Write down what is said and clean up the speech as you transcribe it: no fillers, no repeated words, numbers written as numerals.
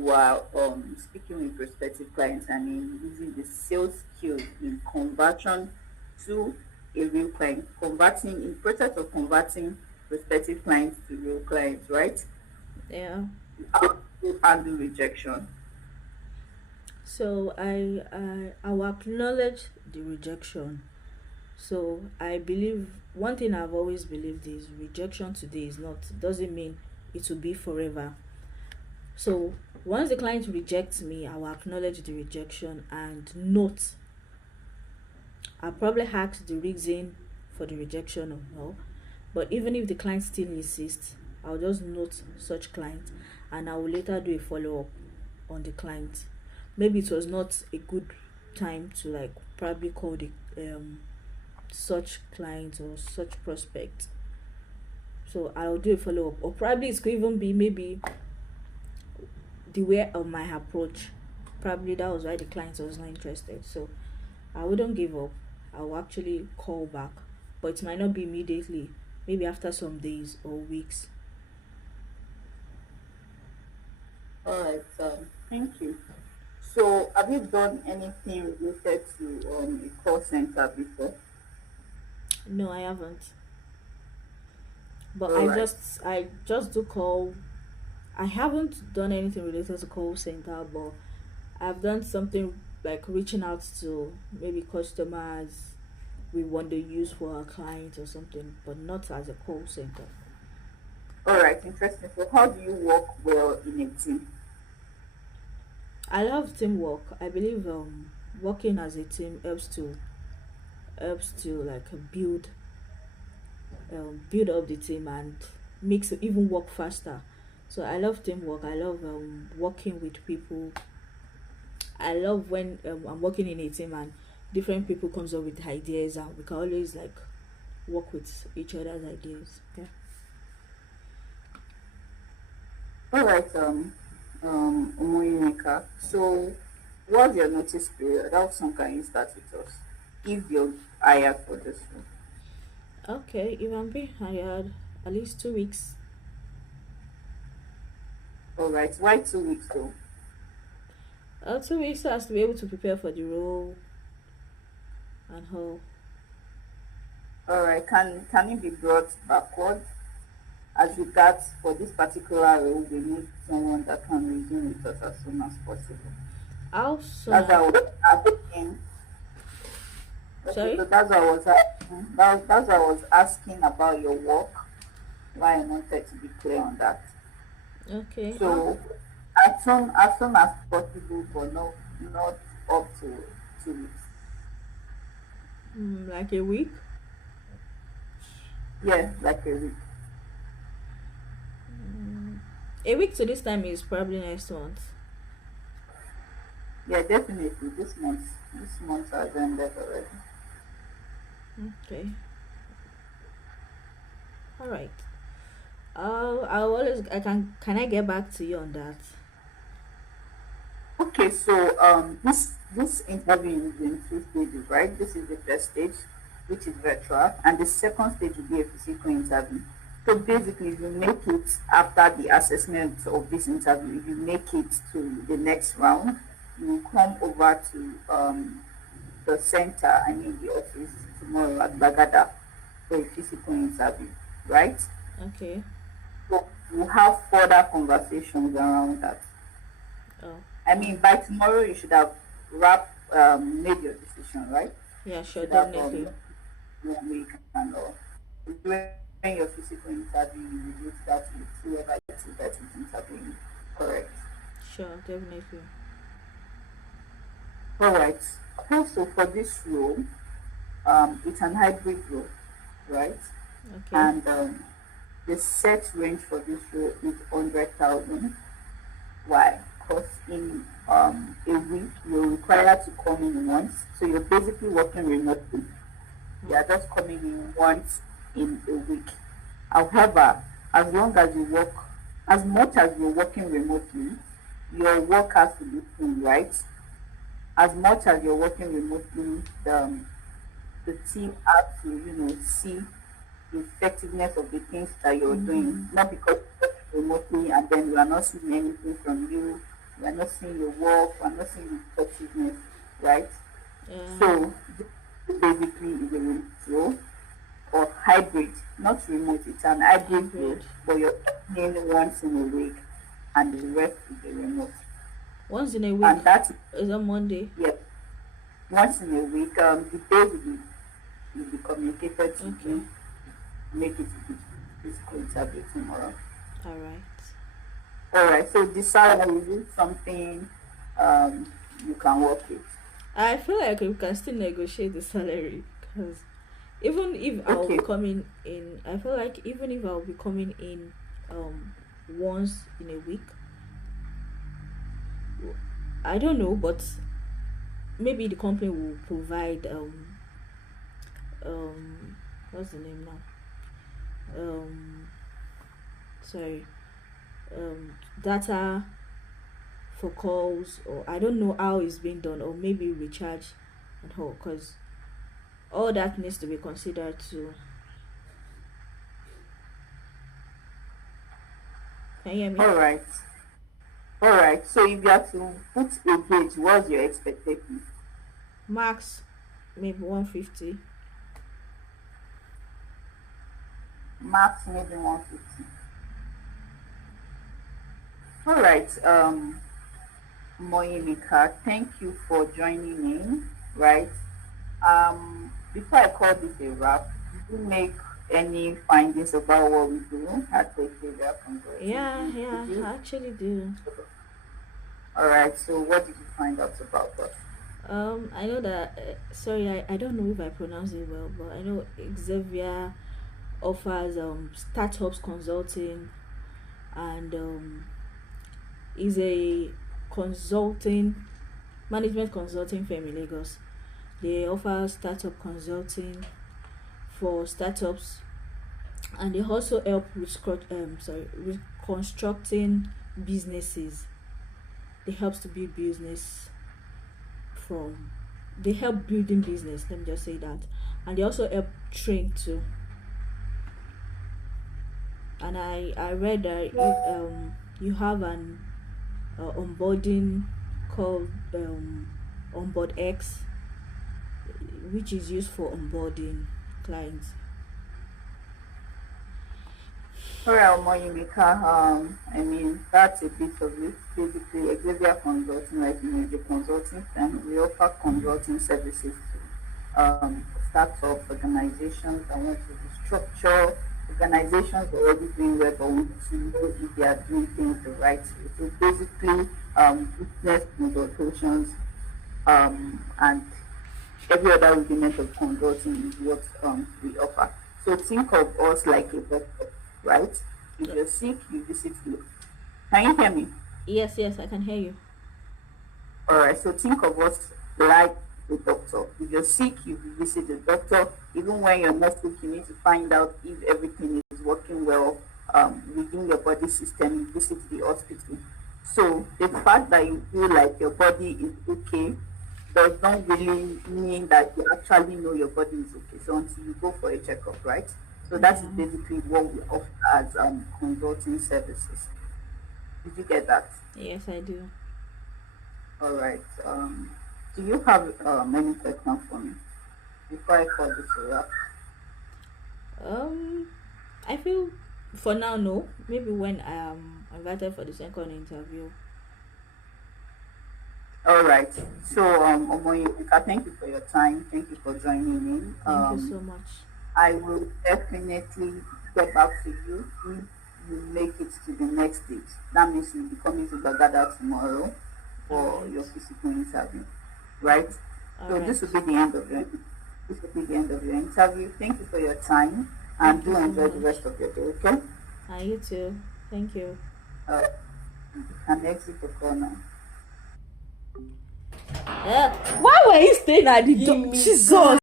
you are speaking with prospective clients and in using the sales skills in conversion to a real client, converting in process of converting prospective clients to real clients, right? Yeah. How do you handle rejection? So I will acknowledge the rejection. So I believe one thing I've always believed is rejection today is not doesn't mean it will be forever. So once the client rejects me, I will acknowledge the rejection and note. I'll probably ask the reason for the rejection or no. But even if the client still insists, I'll just note such client and I will later do a follow up on the client. Maybe it was not a good time to like probably call the such client or such prospect. So I'll do a follow up. Or probably it could even be maybe the way of my approach. Probably that was why the client was not interested. So I wouldn't give up. I'll actually call back. But it might not be immediately. Maybe after some days or weeks. All right, thank you. So, have you done anything related to a call center before? No, I haven't. But All right. I just do call. I haven't done anything related to call center, but I've done something like reaching out to maybe customers we want to use for our clients or something, but not as a call center. All right, interesting. So, how do you work well in a team? I love teamwork. I believe working as a team helps to like build up the team and makes it even work faster. So I love teamwork. I love working with people. I love when I'm working in a team and different people comes up with ideas and we can always like work with each other's ideas. Yeah. All right, Umoyinka. So, what's your notice period? How soon can you start with us if you're hired for this role? Okay, if I'm being hired, at least 2 weeks. All right, why 2 weeks though? 2 weeks has to be able to prepare for the role and how. All right, can it be brought backward? As regards for this particular role, we need someone that can resume with us as soon as possible. How That's why soon? I was asking. Okay, Sorry. so that's why I was asking. That's why I was asking about your work. Why I wanted to be clear on that. Okay. How? So as soon as possible, but no, not up to 2 weeks. Like a week. Yeah, like a week. A week to this time is probably next month. Yeah, definitely. This month has ended already. Okay. All right. I'll always I can I get back to you on that? Okay, so this interview is in two stages, right? This is the first stage, which is virtual, and the second stage will be a physical interview. So basically, if you make it after the assessment of this interview, if you make it to the next round, you will come over to the center, I mean the office tomorrow at Bagada for a physical interview, right? Okay. So we'll have further conversations around that. Oh. I mean, by tomorrow you should have made your decision, right? Yeah, You sure, should have definitely. 1 week and all. During your physical interview, you reach that with whoever it is that is interviewing. Correct. Sure, definitely. All right. Also, for this role, it's an hybrid role, right? Okay. And the set range for this role is 100,000. Why? Because in a week you're required to come in once, so you're basically working remotely. You Mm. are just coming in once in a week. However, as long as you work, as much as you're working remotely, your work has to be full, right? As much as you're working remotely, the team has to, see the effectiveness of the things that you're doing. Mm-hmm. Not because you're working remotely and then we are not seeing anything from you. we're not seeing your work, we're not seeing your productiveness, right? Yeah. So this basically is a remote role or hybrid, not remote, it's an hybrid role, Hybrid. but you're in once in a week and the rest is a remote. Once in a week. And that's Is on Monday. yeah, once in a week, the days will be communicated to Okay. you, make it to the physical interview tomorrow. All right. All right, so the salary is it something you can work with? I feel like we can still negotiate the salary because even if I'll be Okay, coming in, I feel like even if I'll be coming in once in a week, I don't know, but maybe the company will provide what's the name now? Sorry, data for calls, or I don't know how it's being done, or maybe recharge and all, because all that needs to be considered too. Can you hear me? all right, all right. So if you have to put a gauge, what's your expectation? Max maybe 150. Max maybe 150. All right, Moyimika, thank you for joining in, right? Before I call this a wrap, did you make any findings about what we do at the Xavier Consortium? Yeah, Did yeah, you? I actually do. All right, so what did you find out about us? I know that. Sorry, I don't know if I pronounce it well, but I know Xavier offers startups consulting, and is a consulting management consulting firm in Lagos. They offer startup consulting for startups, and they also help reconstructing businesses. They help to build business from. They help building business. Let me just say that, and they also help train too. And I read that you have an onboarding called Onboard X, which is used for onboarding clients. All right, Moyimika, I mean, that's a bit of it. Basically, Xavier Consulting, like you know, the consulting firm, we offer consulting services to startups, organizations that want to restructure, organizations are already doing well, but want to know if they are doing things the right way. So basically, business consultations and every other element of consulting is what we offer. So think of us like a doctor, right? If you're sick, you visit you. Can you hear me? Yes, yes, I can hear you. All right. So think of us like a doctor. If you're sick, you visit the doctor. Even when you're not sick, you need to find out if everything is working well within your body system. You visit the hospital. So the fact that you feel like your body is okay does not really mean that you actually know your body is okay. So until you go for a checkup, right? So that is Yeah. basically what we offer as consulting services. Did you get that? Yes, I do. All right. Do you have any questions for me before I call this a wrap? Um, I feel for now no. Maybe when I'm invited for the second interview. All right. So, Omoyinka, thank you for your time. Thank you for joining in. Thank you so much. I will definitely get back to you if you make it to the next stage. That means you'll be coming to Bagada tomorrow for your Alright. physical interview, right? So Alright. this will be the end of your interview. Thank you for your time and Thank you do so enjoy the much. rest of your day. Okay? And you too. Thank you. Uh, you can exit the call now. Why were you staying at the door? Jesus.